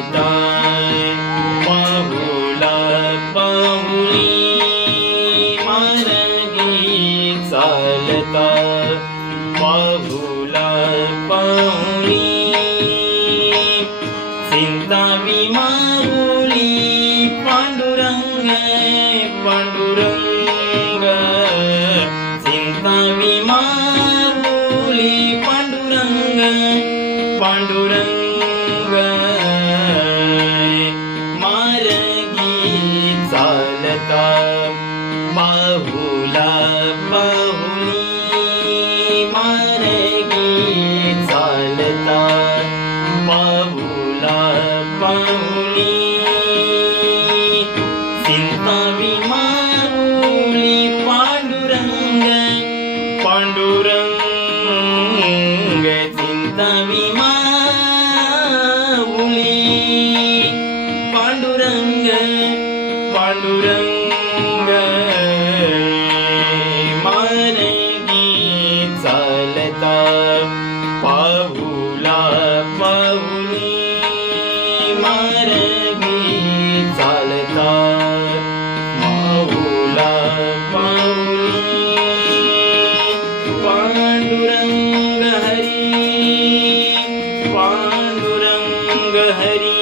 चालता पाहुला पाहुली मार्गी चालता पाहुला पाहुली चिंतावी माऊली पांडुरंग पांडुरंग चिंतावी माऊली पांडुरंग पांडुरंग मार्गी चालता पाहुला पाहुली मार्गी चालता पाहुला पाहुली चिंतावी माऊली पांडुरंग पांडुरंग चिंतावी माऊली पांडुरंग पांडुरंग मार्गी चालता पाहुला पाहुली मार्गी चालता पाहुला पाहुली पांडुरंग हरी पांडुरंग हरी